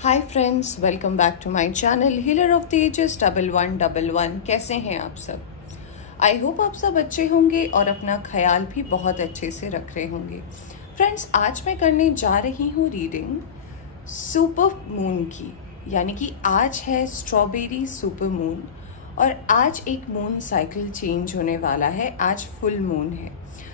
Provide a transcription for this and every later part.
Hi friends, welcome back to my channel healer of the ages 1111। कैसे हैं आप सब? आई होप आप सब अच्छे होंगे और अपना ख्याल भी बहुत अच्छे से रख रहे होंगे। फ्रेंड्स, आज मैं करने जा रही हूँ रीडिंग सुपर मून की, यानी कि आज है स्ट्रॉबेरी सुपर मून और आज एक मून साइकिल चेंज होने वाला है। आज फुल मून है,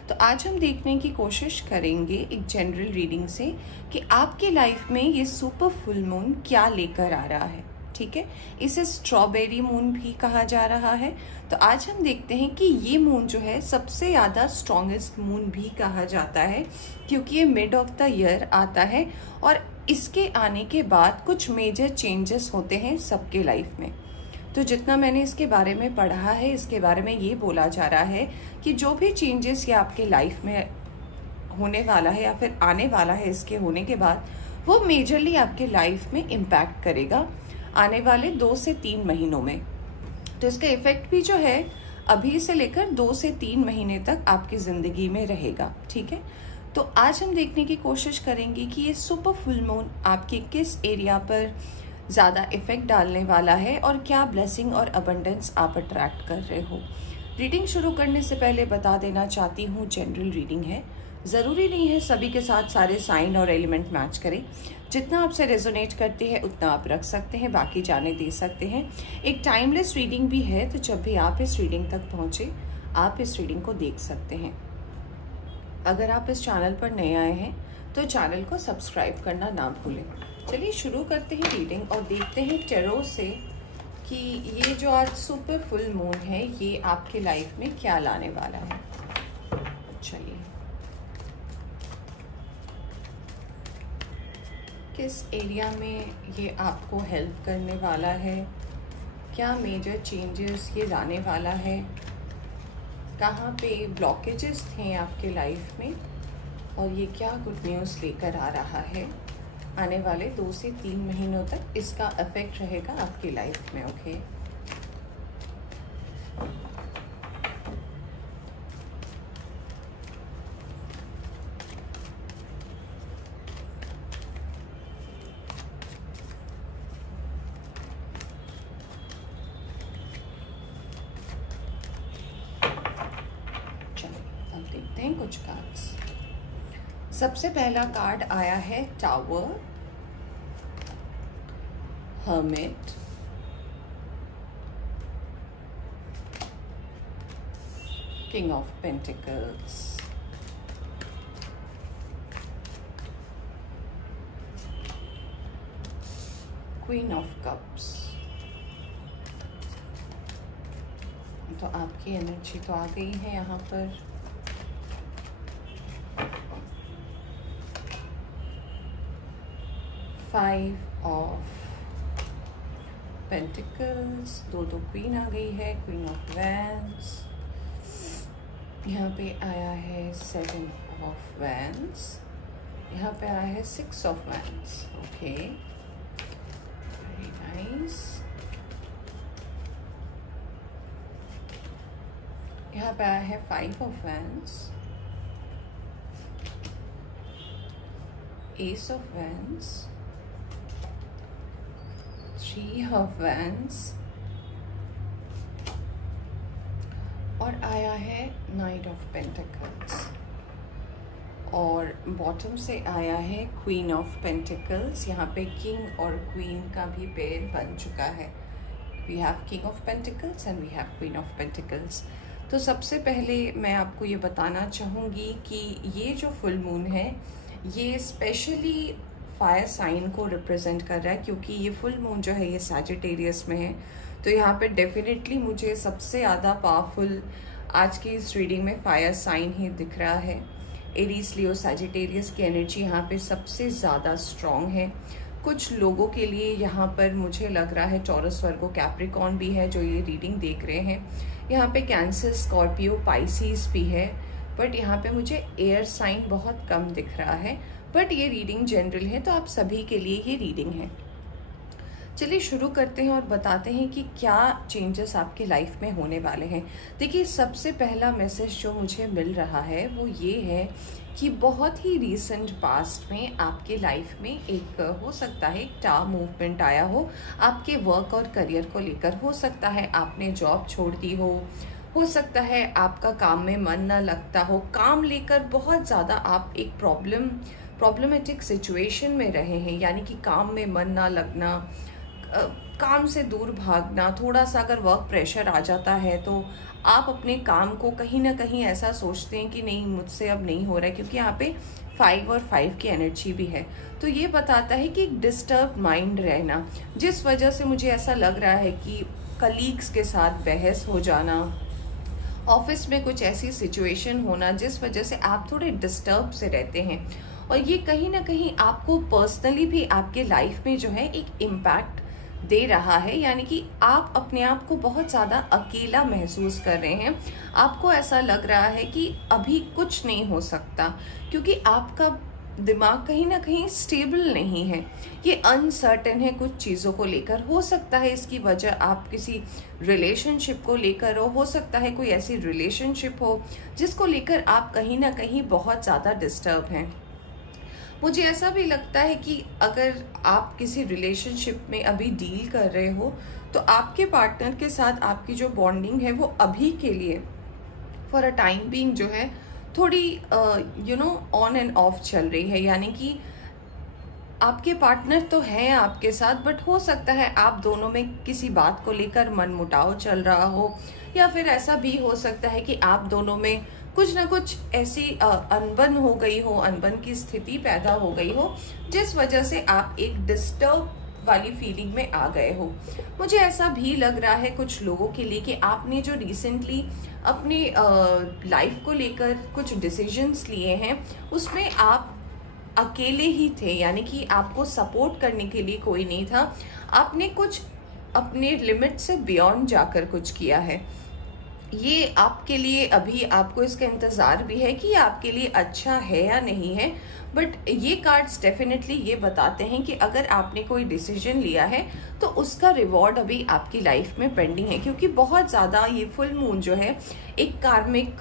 तो आज हम देखने की कोशिश करेंगे एक जनरल रीडिंग से कि आपकी लाइफ में ये सुपर फुल मून क्या लेकर आ रहा है। ठीक है, इसे स्ट्रॉबेरी मून भी कहा जा रहा है। तो आज हम देखते हैं कि ये मून जो है सबसे ज़्यादा स्ट्रॉन्गेस्ट मून भी कहा जाता है, क्योंकि ये मिड ऑफ द ईयर आता है और इसके आने के बाद कुछ मेजर चेंजेस होते हैं सबके लाइफ में। तो जितना मैंने इसके बारे में पढ़ा है, इसके बारे में ये बोला जा रहा है कि जो भी चेंजेस ये आपके लाइफ में होने वाला है या फिर आने वाला है इसके होने के बाद, वो मेजरली आपके लाइफ में इम्पैक्ट करेगा आने वाले 2 से 3 महीनों में। तो इसका इफेक्ट भी जो है अभी से लेकर 2 से 3 महीने तक आपकी ज़िंदगी में रहेगा। ठीक है, तो आज हम देखने की कोशिश करेंगे कि ये सुपर फुल मून आपके किस एरिया पर ज़्यादा इफेक्ट डालने वाला है और क्या ब्लेसिंग और अबंडेंस आप अट्रैक्ट कर रहे हो। रीडिंग शुरू करने से पहले बता देना चाहती हूँ, जनरल रीडिंग है, ज़रूरी नहीं है सभी के साथ सारे साइन और एलिमेंट मैच करें। जितना आपसे रेजोनेट करती है उतना आप रख सकते हैं, बाकी जाने दे सकते हैं। एक टाइमलेस रीडिंग भी है, तो जब भी आप इस रीडिंग तक पहुँचे आप इस रीडिंग को देख सकते हैं। अगर आप इस चैनल पर नए आए हैं तो चैनल को सब्सक्राइब करना ना भूलें। चलिए शुरू करते हैं रीडिंग और देखते हैं टैरो से कि ये जो आज सुपर फुल मून है ये आपके लाइफ में क्या लाने वाला है। चलिए, किस एरिया में ये आपको हेल्प करने वाला है, क्या मेजर चेंजेस ये लाने वाला है, कहाँ पे ब्लॉकेजेस थे आपके लाइफ में और ये क्या गुड न्यूज़ लेकर आ रहा है। आने वाले 2 से 3 महीनों तक इसका इफेक्ट रहेगा आपकी लाइफ में। ओके, चलिए अब देखते हैं कुछ कार्ड्स। सबसे पहला कार्ड आया है tower, hermit, king of pentacles, queen of cups. तो आपकी एनर्जी तो आ गई है यहाँ पर। फाइव ऑफ पेंटिकल्स, दो क्वीन आ गई है, क्वीन ऑफ वैंड्स। यहाँ पे आया है 7 ऑफ वैंड्स, यहाँ पे आया है 6 of wands. Okay, very nice. यहाँ पे आया है 5 of wands, S of wands, 3 of wands और आया है 9 ऑफ पेंटिकल्स। और बॉटम से आया है क्वीन ऑफ पेंटिकल्स। यहाँ पे किंग और क्वीन का भी पेयर बन चुका है। We have king of pentacles and we have queen of pentacles. तो सबसे पहले मैं आपको ये बताना चाहूँगी कि ये जो फुल मून है ये स्पेशली फायर साइन को रिप्रेजेंट कर रहा है, क्योंकि ये फुल मून जो है ये सैजिटेरियस में है। तो यहाँ पे डेफिनेटली मुझे सबसे ज़्यादा पावरफुल आज की इस रीडिंग में फायर साइन ही दिख रहा है। एरीज, लियो, सैजिटेरियस की एनर्जी यहाँ पे सबसे ज़्यादा स्ट्रॉन्ग है। कुछ लोगों के लिए यहाँ पर मुझे लग रहा है टॉरस, वर्गो, कैप्रिकॉर्न भी है जो ये रीडिंग देख रहे हैं। यहाँ पे कैंसर, स्कॉर्पियो, पाइसिस भी है, बट यहाँ पे मुझे एयर साइन बहुत कम दिख रहा है। बट ये रीडिंग जनरल है, तो आप सभी के लिए ये रीडिंग है। चलिए शुरू करते हैं और बताते हैं कि क्या चेंजेस आपके लाइफ में होने वाले हैं। देखिए, सबसे पहला मैसेज जो मुझे मिल रहा है वो ये है कि बहुत ही रीसेंट पास्ट में आपके लाइफ में एक हो सकता है एक टा मूवमेंट आया हो आपके वर्क और करियर को लेकर। हो सकता है आपने जॉब छोड़ दी हो सकता है आपका काम में मन ना लगता हो, काम लेकर बहुत ज़्यादा आप एक प्रॉब्लमेटिक सिचुएशन में रहे हैं, यानी कि काम में मन ना लगना, काम से दूर भागना, थोड़ा सा अगर वर्क प्रेशर आ जाता है तो आप अपने काम को कहीं ना कहीं ऐसा सोचते हैं कि नहीं मुझसे अब नहीं हो रहा है, क्योंकि यहाँ पे 5 और 5 की एनर्जी भी है। तो ये बताता है कि एक डिस्टर्ब माइंड रहना, जिस वजह से मुझे ऐसा लग रहा है कि कलीग्स के साथ बहस हो जाना, ऑफिस में कुछ ऐसी सिचुएशन होना जिस वजह से आप थोड़े डिस्टर्ब से रहते हैं, और ये कहीं ना कहीं आपको पर्सनली भी आपके लाइफ में जो है एक इम्पैक्ट दे रहा है, यानी कि आप अपने आप को बहुत ज़्यादा अकेला महसूस कर रहे हैं। आपको ऐसा लग रहा है कि अभी कुछ नहीं हो सकता, क्योंकि आपका दिमाग कहीं ना कहीं स्टेबल नहीं है, ये अनसर्टेन है कुछ चीज़ों को लेकर। हो सकता है इसकी वजह आप किसी रिलेशनशिप को लेकर हो सकता है कोई ऐसी रिलेशनशिप हो जिसको लेकर आप कहीं ना कहीं बहुत ज़्यादा डिस्टर्ब हैं। मुझे ऐसा भी लगता है कि अगर आप किसी रिलेशनशिप में अभी डील कर रहे हो तो आपके पार्टनर के साथ आपकी जो बॉन्डिंग है वो अभी के लिए फॉर अ टाइम बीइंग जो है थोड़ी ऑन एंड ऑफ चल रही है, यानी कि आपके पार्टनर तो हैं आपके साथ, बट हो सकता है आप दोनों में किसी बात को लेकर मनमुटाव चल रहा हो, या फिर ऐसा भी हो सकता है कि आप दोनों में कुछ ना कुछ ऐसी अनबन हो गई हो, अनबन की स्थिति पैदा हो गई हो, जिस वजह से आप एक डिस्टर्ब वाली फीलिंग में आ गए हो। मुझे ऐसा भी लग रहा है कुछ लोगों के लिए कि आपने जो रिसेंटली अपनी लाइफ को लेकर कुछ डिसीजंस लिए हैं उसमें आप अकेले ही थे, यानी कि आपको सपोर्ट करने के लिए कोई नहीं था। आपने कुछ अपने लिमिट से बियॉन्ड जाकर कुछ किया है। ये आपके लिए अभी आपको इसका इंतज़ार भी है कि आपके लिए अच्छा है या नहीं है, बट ये कार्ड्स डेफिनेटली ये बताते हैं कि अगर आपने कोई डिसीजन लिया है तो उसका रिवॉर्ड अभी आपकी लाइफ में पेंडिंग है, क्योंकि बहुत ज़्यादा ये फुल मून जो है एक कार्मिक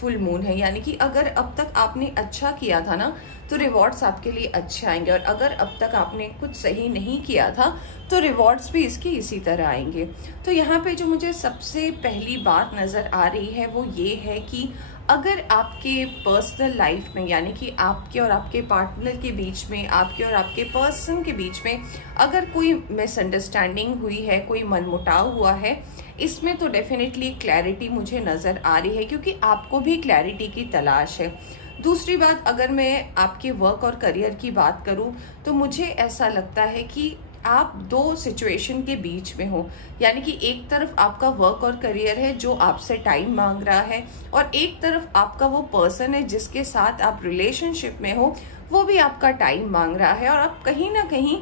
फुल मून है, यानी कि अगर अब तक आपने अच्छा किया था ना तो रिवॉर्ड्स आपके लिए अच्छे आएंगे, और अगर अब तक आपने कुछ सही नहीं किया था तो रिवॉर्ड्स भी इसके इसी तरह आएंगे। तो यहाँ पे जो मुझे सबसे पहली बात नज़र आ रही है वो ये है कि अगर आपके पर्सनल लाइफ में, यानी कि आपके और आपके पार्टनर के बीच में, आपके और आपके पर्सन के बीच में अगर कोई मिसअंडरस्टैंडिंग हुई है, कोई मनमुटाव हुआ है, इसमें तो डेफिनेटली क्लैरिटी मुझे नज़र आ रही है, क्योंकि आपको भी क्लैरिटी की तलाश है। दूसरी बात, अगर मैं आपके वर्क और करियर की बात करूं तो मुझे ऐसा लगता है कि आप दो सिचुएशन के बीच में हो, यानी कि एक तरफ आपका वर्क और करियर है जो आपसे टाइम मांग रहा है, और एक तरफ आपका वो पर्सन है जिसके साथ आप रिलेशनशिप में हो, वो भी आपका टाइम मांग रहा है, और आप कहीं ना कहीं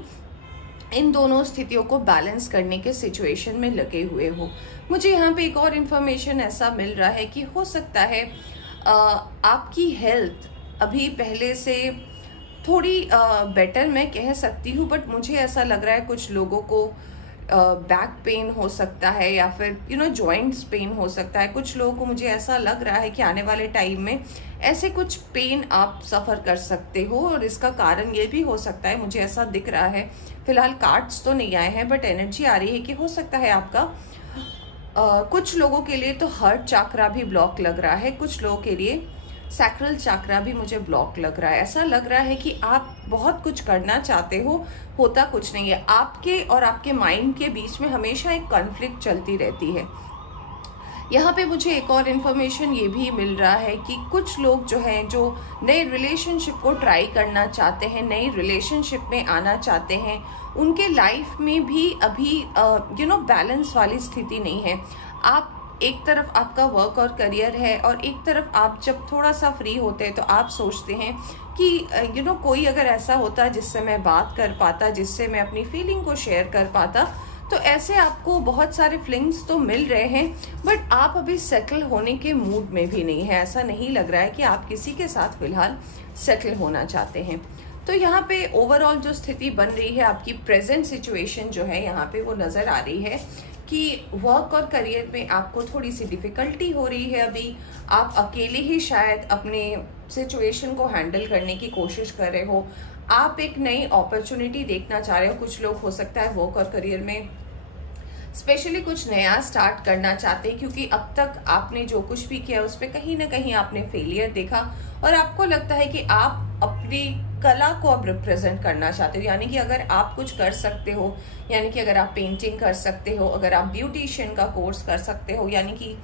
इन दोनों स्थितियों को बैलेंस करने के सिचुएशन में लगे हुए हो। मुझे यहाँ पे एक और इन्फॉर्मेशन ऐसा मिल रहा है कि हो सकता है आपकी हेल्थ अभी पहले से थोड़ी बेटर मैं कह सकती हूँ, बट मुझे ऐसा लग रहा है कुछ लोगों को बैक पेन हो सकता है, या फिर जॉइंट्स पेन हो सकता है। कुछ लोगों को मुझे ऐसा लग रहा है कि आने वाले टाइम में ऐसे कुछ पेन आप सफ़र कर सकते हो, और इसका कारण ये भी हो सकता है, मुझे ऐसा दिख रहा है, फिलहाल कार्ड्स तो नहीं आए हैं बट एनर्जी आ रही है कि हो सकता है आपका कुछ लोगों के लिए तो हार्ट चक्रा भी ब्लॉक लग रहा है, कुछ लोगों के लिए सैक्रल चक्रा भी मुझे ब्लॉक लग रहा है। ऐसा लग रहा है कि आप बहुत कुछ करना चाहते हो, होता कुछ नहीं है। आपके और आपके माइंड के बीच में हमेशा एक कॉन्फ्लिक्ट चलती रहती है। यहाँ पे मुझे एक और इन्फॉर्मेशन ये भी मिल रहा है कि कुछ लोग जो हैं जो नए रिलेशनशिप को ट्राई करना चाहते हैं, नई रिलेशनशिप में आना चाहते हैं, उनके लाइफ में भी अभी बैलेंस वाली स्थिति नहीं है। आप एक तरफ आपका वर्क और करियर है, और एक तरफ आप जब थोड़ा सा फ्री होते हैं तो आप सोचते हैं कि कोई अगर ऐसा होता जिससे मैं बात कर पाता, जिससे मैं अपनी फीलिंग को शेयर कर पाता, तो ऐसे आपको बहुत सारे फीलिंग्स तो मिल रहे हैं, बट आप अभी सेटल होने के मूड में भी नहीं है। ऐसा नहीं लग रहा है कि आप किसी के साथ फिलहाल सेटल होना चाहते हैं। तो यहाँ पे ओवरऑल जो स्थिति बन रही है, आपकी प्रेजेंट सिचुएशन जो है यहाँ पे वो नज़र आ रही है कि वर्क और करियर में आपको थोड़ी सी डिफ़िकल्टी हो रही है। अभी आप अकेले ही शायद अपने सिचुएशन को हैंडल करने की कोशिश कर रहे हो, आप एक नई अपॉर्चुनिटी देखना चाह रहे हो। कुछ लोग हो सकता है वर्क और करियर में स्पेशली कुछ नया स्टार्ट करना चाहते हैं, क्योंकि अब तक आपने जो कुछ भी किया उस पर कहीं ना कहीं आपने फेलियर देखा और आपको लगता है कि आप अपनी कला को अब रिप्रेजेंट करना चाहते हो। यानी कि अगर आप कुछ कर सकते हो, यानी कि अगर आप पेंटिंग कर सकते हो, अगर आप ब्यूटिशियन का कोर्स कर सकते हो, यानी कि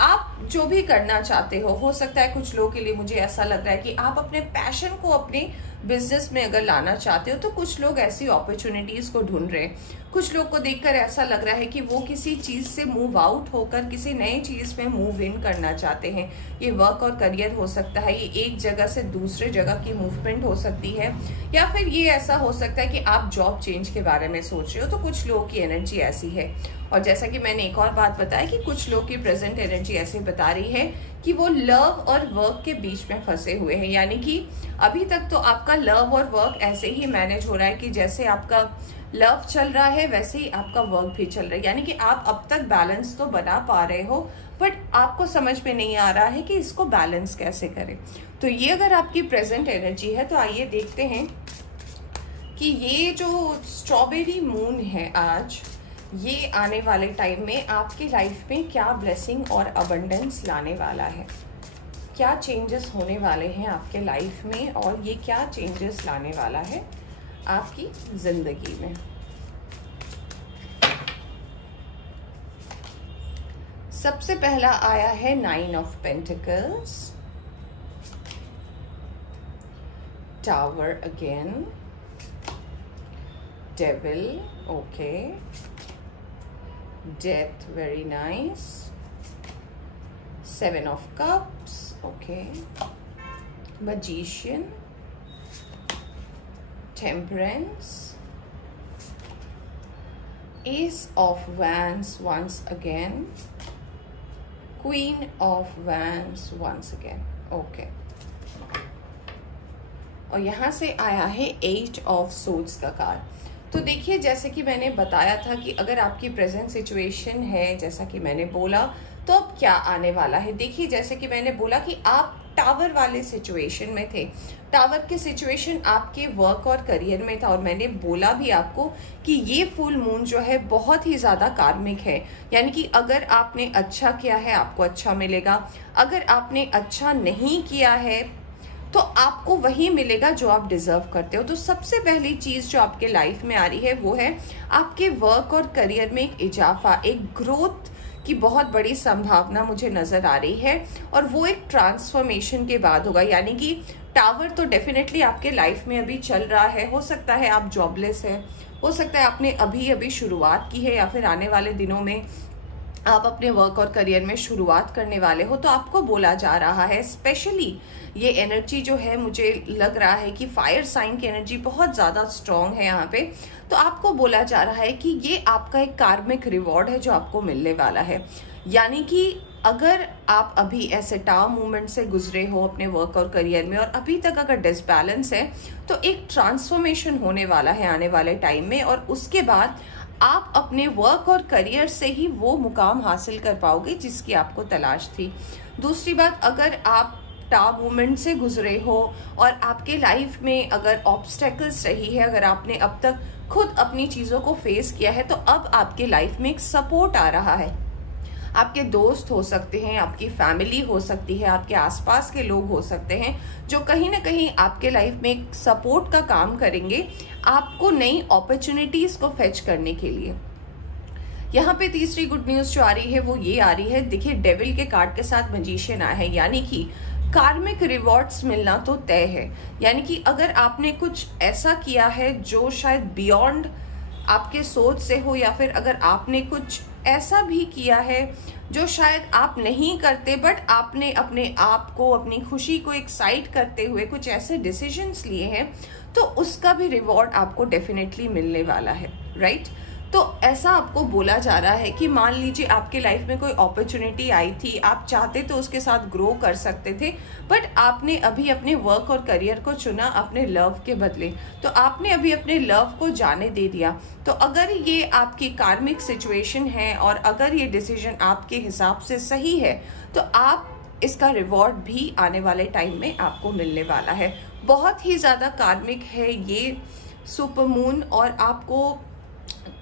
आप जो भी करना चाहते हो सकता है कुछ लोगों के लिए मुझे ऐसा लग रहा है कि आप अपने पैशन को अपने बिजनेस में अगर लाना चाहते हो, तो कुछ लोग ऐसी अपॉर्चुनिटीज को ढूंढ रहे हैं। कुछ लोग को देखकर ऐसा लग रहा है कि वो किसी चीज से मूव आउट होकर किसी नए चीज में मूव इन करना चाहते हैं। ये वर्क और करियर हो सकता है, ये एक जगह से दूसरे जगह की मूवमेंट हो सकती है, या फिर ये ऐसा हो सकता है कि आप जॉब चेंज के बारे में सोच रहे हो। तो कुछ लोगों की एनर्जी ऐसी है। और जैसा कि मैंने एक और बात बताया कि कुछ लोग की प्रेजेंट एनर्जी ऐसे बता रही है कि वो लव और वर्क के बीच में फंसे हुए हैं। यानी कि अभी तक तो आपका लव और वर्क ऐसे ही मैनेज हो रहा है कि जैसे आपका लव चल रहा है वैसे ही आपका वर्क भी चल रहा है। यानी कि आप अब तक बैलेंस तो बना पा रहे हो, बट आपको समझ में नहीं आ रहा है कि इसको बैलेंस कैसे करें। तो ये अगर आपकी प्रेजेंट एनर्जी है, तो आइए देखते हैं कि ये जो स्ट्रॉबेरी मून है आज, ये आने वाले टाइम में आपकी लाइफ में क्या ब्लेसिंग और अबंडेंस लाने वाला है, क्या चेंजेस होने वाले हैं आपके लाइफ में, और ये क्या चेंजेस लाने वाला है आपकी जिंदगी में। सबसे पहला आया है 9 of pentacles, tower again, devil, okay, death, very nice, 7 of cups, okay, magician, temperance, ace of wands once again, queen of wands once again, okay। और यहां से आया है 8 ऑफ swords का कार्ड। तो देखिए, जैसे कि मैंने बताया था कि अगर आपकी प्रेजेंट सिचुएशन है, जैसा कि मैंने बोला, तो अब क्या आने वाला है। देखिए, जैसे कि मैंने बोला कि आप टावर वाले सिचुएशन में थे, टावर के सिचुएशन आपके वर्क और करियर में था, और मैंने बोला भी आपको कि ये फुल मून जो है बहुत ही ज्यादा कार्मिक है। यानी कि अगर आपने अच्छा किया है आपको अच्छा मिलेगा, अगर आपने अच्छा नहीं किया है तो आपको वही मिलेगा जो आप डिजर्व करते हो। तो सबसे पहली चीज जो आपके लाइफ में आ रही है वो है आपके वर्क और करियर में एक इजाफा, एक ग्रोथ की बहुत बड़ी संभावना मुझे नजर आ रही है, और वो एक ट्रांसफॉर्मेशन के बाद होगा। यानी कि टावर तो डेफिनेटली आपके लाइफ में अभी चल रहा है। हो सकता है आप जॉबलेस है, हो सकता है आपने अभी अभी शुरुआत की है, या फिर आने वाले दिनों में आप अपने वर्क और करियर में शुरुआत करने वाले हो। तो आपको बोला जा रहा है, स्पेशली ये एनर्जी जो है, मुझे लग रहा है कि फायर साइन की एनर्जी बहुत ज्यादा स्ट्रांग है यहाँ पे। तो आपको बोला जा रहा है कि ये आपका एक कार्मिक रिवॉर्ड है जो आपको मिलने वाला है। यानी कि अगर आप अभी ऐसे टावर मूवमेंट से गुजरे हो अपने वर्क और करियर में, और अभी तक अगर डिसबैलेंस है, तो एक ट्रांसफॉर्मेशन होने वाला है आने वाले टाइम में, और उसके बाद आप अपने वर्क और करियर से ही वो मुकाम हासिल कर पाओगे जिसकी आपको तलाश थी। दूसरी बात, अगर आप टावर मूवमेंट से गुजरे हो और आपके लाइफ में अगर ऑब्स्टेकल्स रही है, अगर आपने अब तक खुद अपनी चीजों को फेस किया है, तो अब आपके लाइफ में एक सपोर्ट आ रहा है। आपके दोस्त हो सकते हैं, आपकी फैमिली हो सकती है, आपके आसपास के लोग हो सकते हैं, जो कहीं ना कहीं आपके लाइफ में एक सपोर्ट का काम करेंगे आपको नई अपॉर्चुनिटीज को फेच करने के लिए। यहाँ पे तीसरी गुड न्यूज जो आ रही है वो ये आ रही है, देखिए डेविल के कार्ड के साथ मैजिशियन आया है, यानी कि कार्मिक रिवॉर्ड्स मिलना तो तय है। यानी कि अगर आपने कुछ ऐसा किया है जो शायद बियॉन्ड आपके सोच से हो, या फिर अगर आपने कुछ ऐसा भी किया है जो शायद आप नहीं करते, बट आपने अपने आप को, अपनी खुशी को एक्साइट करते हुए कुछ ऐसे डिसीजंस लिए हैं, तो उसका भी रिवॉर्ड आपको डेफिनेटली मिलने वाला है, राइट। तो ऐसा आपको बोला जा रहा है कि मान लीजिए आपके लाइफ में कोई अपॉर्चुनिटी आई थी, आप चाहते तो उसके साथ ग्रो कर सकते थे, बट आपने अभी अपने वर्क और करियर को चुना अपने लव के बदले, तो आपने अभी अपने लव को जाने दे दिया। तो अगर ये आपकी कार्मिक सिचुएशन है और अगर ये डिसीजन आपके हिसाब से सही है, तो आप इसका रिवॉर्ड भी आने वाले टाइम में आपको मिलने वाला है। बहुत ही ज़्यादा कार्मिक है ये सुपर मून, और आपको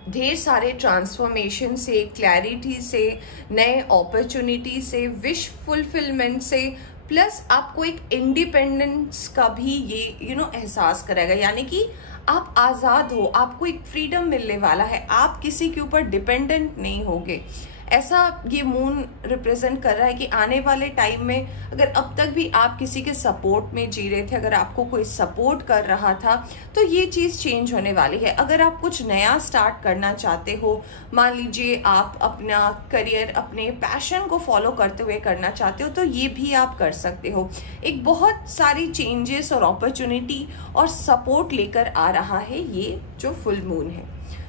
ढेर सारे ट्रांसफॉर्मेशन से, क्लैरिटी से, नए अपॉर्चुनिटी से, विश फुलफिलमेंट से, प्लस आपको एक इंडिपेंडेंस का भी ये एहसास कराएगा। यानी कि आप आज़ाद हो, आपको एक फ्रीडम मिलने वाला है, आप किसी के ऊपर डिपेंडेंट नहीं होगे। ऐसा ये मून रिप्रेजेंट कर रहा है कि आने वाले टाइम में अगर अब तक भी आप किसी के सपोर्ट में जी रहे थे, अगर आपको कोई सपोर्ट कर रहा था, तो ये चीज़ चेंज होने वाली है। अगर आप कुछ नया स्टार्ट करना चाहते हो, मान लीजिए आप अपना करियर अपने पैशन को फॉलो करते हुए करना चाहते हो, तो ये भी आप कर सकते हो। एक बहुत सारी चेंजेस और अपॉर्चुनिटी और सपोर्ट लेकर आ रहा है ये जो फुल मून है।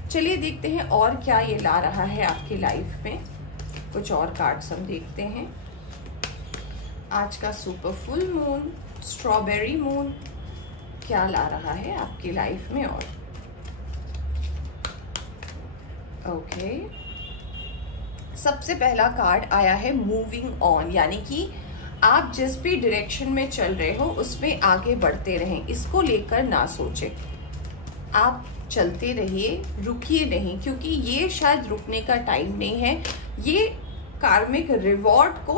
चलिए देखते हैं और क्या ये ला रहा है आपकी लाइफ में। कुछ और कार्ड्स हम देखते हैं। आज का super full moon, strawberry moon, क्या ला रहा है आपकी लाइफ में। और ओके, सबसे पहला कार्ड आया है मूविंग ऑन, यानी कि आप जिस भी डायरेक्शन में चल रहे हो उसमें आगे बढ़ते रहें, इसको लेकर ना सोचें, आप चलते रहिए, रुकिए नहीं, क्योंकि ये शायद रुकने का टाइम नहीं है, ये कार्मिक रिवॉर्ड को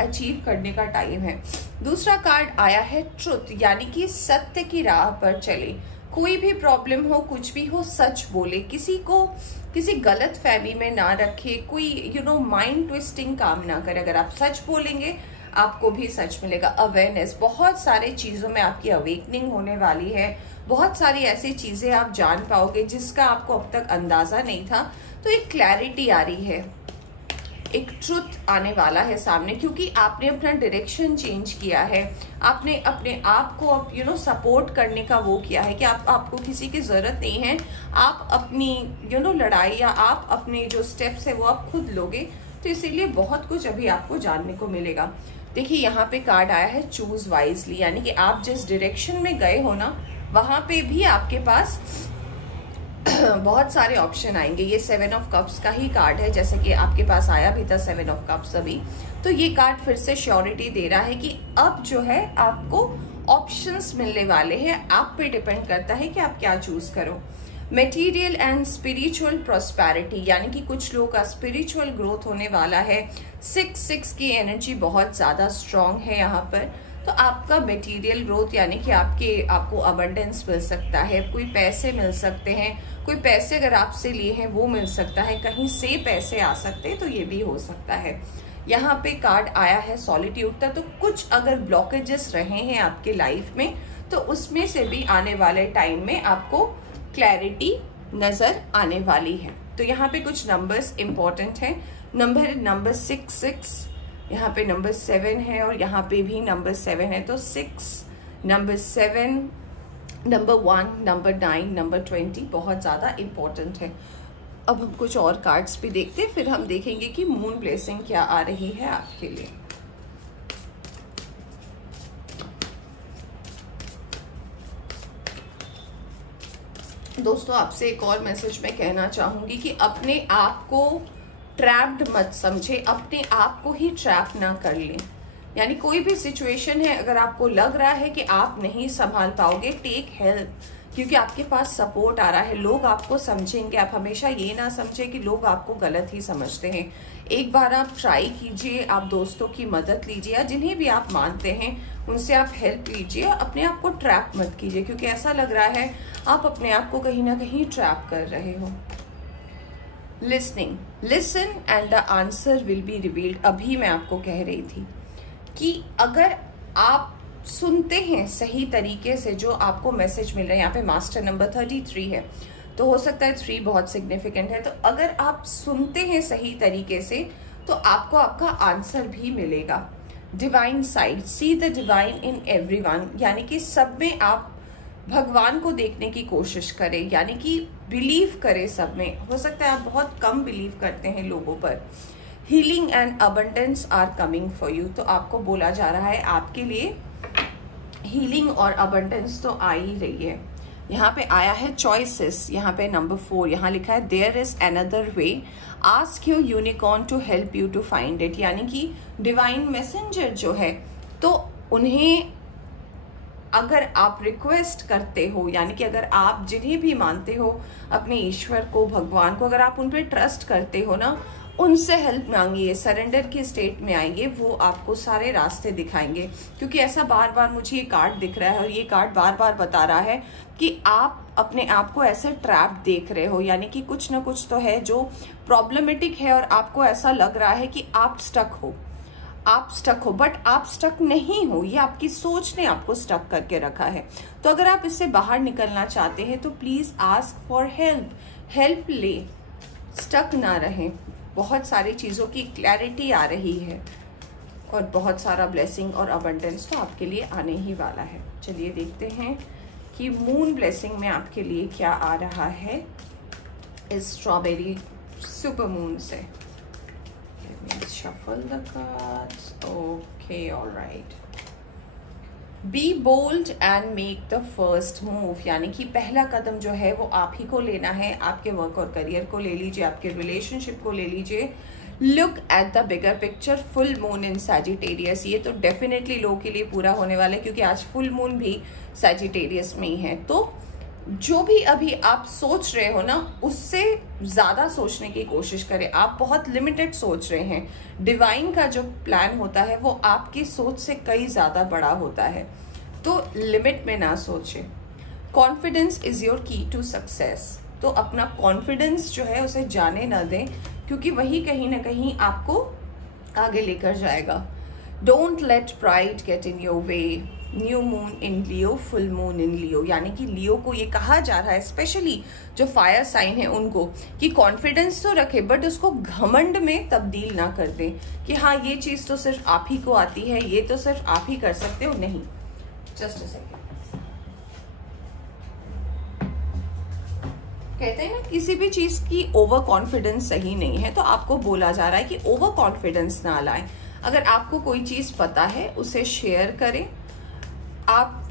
अचीव करने का टाइम है। दूसरा कार्ड आया है ट्रुथ, यानी कि सत्य की राह पर चले। कोई भी प्रॉब्लम हो, कुछ भी हो, सच बोले, किसी को किसी गलत फहमी में ना रखे, कोई माइंड ट्विस्टिंग काम ना करे। अगर आप सच बोलेंगे आपको भी सच मिलेगा। अवेयरनेस, बहुत सारे चीजों में आपकी अवेकनिंग होने वाली है, बहुत सारी ऐसी चीजें आप जान पाओगे जिसका आपको अब तक अंदाजा नहीं था। तो एक क्लैरिटी आ रही है, एक ट्रुथ आने वाला है सामने, क्योंकि आपने अपना डायरेक्शन चेंज किया है, आपने अपने आप को अब सपोर्ट करने का वो किया है कि आपको किसी की जरूरत नहीं है, आप अपनी लड़ाई या आप अपने जो स्टेप्स है वो आप खुद लोगे। तो इसीलिए बहुत कुछ अभी आपको जानने को मिलेगा। देखिए यहाँ पे कार्ड आया है चूज वाइजली, यानी कि आप जिस डायरेक्शन में गए हो ना, वहां पे भी आपके पास बहुत सारे ऑप्शन आएंगे। ये 7 ऑफ कप्स का ही कार्ड है, जैसे कि आपके पास आया भी था 7 ऑफ कप्स अभी। तो ये कार्ड फिर से श्योरिटी दे रहा है कि अब जो है आपको ऑप्शंस मिलने वाले हैं, आप पे डिपेंड करता है कि आप क्या चूज करो। मेटीरियल एंड स्पिरिचुअल प्रॉस्पेरिटी, यानी कि कुछ लोगों का स्पिरिचुअल ग्रोथ होने वाला है। 6 की एनर्जी बहुत ज्यादा स्ट्रांग है यहाँ पर। तो आपका मटेरियल ग्रोथ, यानी कि आपको अबंडेंस मिल सकता है, कोई पैसे मिल सकते हैं, कोई पैसे अगर आपसे लिए हैं वो मिल सकता है, कहीं से पैसे आ सकते हैं, तो ये भी हो सकता है। यहाँ पे कार्ड आया है सॉलिट्यूड का। तो कुछ अगर ब्लॉकेजेस रहे हैं आपके लाइफ में, तो उसमें से भी आने वाले टाइम में आपको क्लैरिटी नजर आने वाली है। तो यहाँ पे कुछ नंबर्स इंपॉर्टेंट हैं। नंबर 6, यहाँ पे नंबर 7 है, और यहाँ पे भी नंबर 7 है। तो 6, नंबर 7, नंबर 1, नंबर 9, नंबर 20 बहुत ज्यादा इंपॉर्टेंट है। अब हम कुछ और कार्ड्स भी देखते हैं, फिर हम देखेंगे कि मून ब्लेसिंग क्या आ रही है आपके लिए। दोस्तों, आपसे एक और मैसेज मैं कहना चाहूंगी कि अपने आप को ट्रैप्ड मत समझे, अपने आप को ही ट्रैप ना कर लें। यानी कोई भी सिचुएशन है, अगर आपको लग रहा है कि आप नहीं संभाल पाओगे, टेक हेल्प, क्योंकि आपके पास सपोर्ट आ रहा है, लोग आपको समझेंगे। आप हमेशा ये ना समझे कि लोग आपको गलत ही समझते हैं। एक बार आप ट्राई कीजिए, आप दोस्तों की मदद लीजिए, या जिन्हें भी आप मानते हैं उनसे आप हेल्प लीजिए। अपने आप को ट्रैप मत कीजिए, क्योंकि ऐसा लग रहा है आप अपने आप को कहीं ना कहीं ट्रैप कर रहे हो। Listen and the answer will be revealed. अभी मैं आपको कह रही थी कि अगर आप सुनते हैं सही तरीके से जो आपको मैसेज मिल रहा है, यहाँ पे मास्टर नंबर 33 है, तो हो सकता है 3 बहुत सिग्निफिकेंट है। तो अगर आप सुनते हैं सही तरीके से, तो आपको आपका आंसर भी मिलेगा। Divine side, see the divine in everyone, यानी कि सब में आप भगवान को देखने की कोशिश करें, यानी कि बिलीव करें सब में। हो सकता है आप बहुत कम बिलीव करते हैं लोगों पर। Healing and abundance are coming for you, तो आपको बोला जा रहा है आपके लिए हीलिंग और अबंडेंस तो आ ही रही है। यहाँ पे आया है चॉइसेस, यहाँ पे नंबर 4, यहाँ लिखा है there is another way, ask your unicorn to help you to find it. यानी कि डिवाइन मैसेंजर जो है, तो उन्हें अगर आप रिक्वेस्ट करते हो, यानी कि अगर आप जिन्हें भी मानते हो, अपने ईश्वर को, भगवान को, अगर आप उन पर ट्रस्ट करते हो ना, उनसे हेल्प मांगिए, सरेंडर की स्टेट में आइए, वो आपको सारे रास्ते दिखाएंगे। क्योंकि ऐसा बार बार मुझे ये कार्ड दिख रहा है और ये कार्ड बार बार बता रहा है कि आप अपने आप को ऐसे ट्रैप देख रहे हो, यानी कि कुछ ना कुछ तो है जो प्रॉब्लमेटिक है और आपको ऐसा लग रहा है कि आप स्टक हो, बट आप स्टक नहीं हो, ये आपकी सोच ने आपको स्टक करके रखा है। तो अगर आप इससे बाहर निकलना चाहते हैं तो प्लीज आस्क फॉर हेल्प ले, स्टक ना रहें। बहुत सारी चीजों की क्लैरिटी आ रही है और बहुत सारा ब्लेसिंग और अबंडेंस तो आपके लिए आने ही वाला है। चलिए देखते हैं कि मून ब्लेसिंग में आपके लिए क्या आ रहा है इस स्ट्रॉबेरी सुपर मून से। Shuffle the cards. Okay, all right. Be bold and make the first move. यानी कि पहला कदम जो है वो आप ही को लेना है। आपके वर्क और करियर को ले लीजिए, आपके रिलेशनशिप को ले लीजिए। Look at the bigger picture. Full moon in Sagittarius. ये तो डेफिनेटली लोगों के लिए पूरा होने वाला है क्योंकि आज फुल मून भी Sagittarius में ही है। तो जो भी अभी आप सोच रहे हो ना, उससे ज्यादा सोचने की कोशिश करें। आप बहुत लिमिटेड सोच रहे हैं। डिवाइन का जो प्लान होता है वो आपकी सोच से कई ज्यादा बड़ा होता है, तो लिमिट में ना सोचें। कॉन्फिडेंस इज योर की टू सक्सेस। तो अपना कॉन्फिडेंस जो है उसे जाने ना दें, क्योंकि वही कहीं ना कहीं आपको आगे लेकर जाएगा। Don't let pride get in your way. New moon in Leo, full moon in Leo, यानी कि लियो को ये कहा जा रहा है, स्पेशली जो फायर साइन है उनको, कि कॉन्फिडेंस तो रखे बट उसको घमंड में तब्दील ना कर दें कि हाँ ये चीज तो सिर्फ आप ही को आती है, ये तो सिर्फ आप ही कर सकते हो। नहीं, जस्ट अ सेकेंड। कहते हैं ना किसी भी चीज की ओवर कॉन्फिडेंस सही नहीं है, तो आपको बोला जा रहा है कि ओवर कॉन्फिडेंस ना लाएं। अगर आपको कोई चीज पता है उसे शेयर करें। आप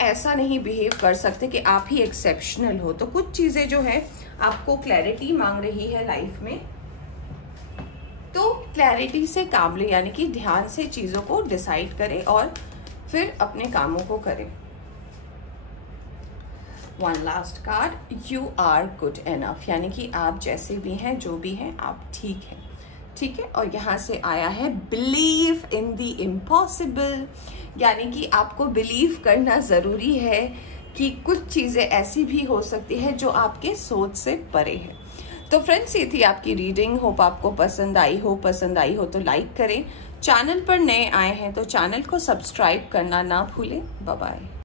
ऐसा नहीं बिहेव कर सकते कि आप ही एक्सेप्शनल हो। तो कुछ चीजें जो है आपको क्लैरिटी मांग रही है लाइफ में, तो क्लैरिटी से काम ले, यानी कि ध्यान से चीजों को डिसाइड करें और फिर अपने कामों को करें। One last card, you are good enough, यानी कि आप जैसे भी हैं, जो भी हैं, आप ठीक हैं, ठीक है। और यहाँ से आया है बिलीव इन द इम्पॉसिबल, यानी कि आपको बिलीव करना जरूरी है कि कुछ चीजें ऐसी भी हो सकती है जो आपके सोच से परे है। तो फ्रेंड्स, ये थी आपकी रीडिंग। होप आपको पसंद आई हो तो लाइक करें। चैनल पर नए आए हैं तो चैनल को सब्सक्राइब करना ना भूलें। Bye bye.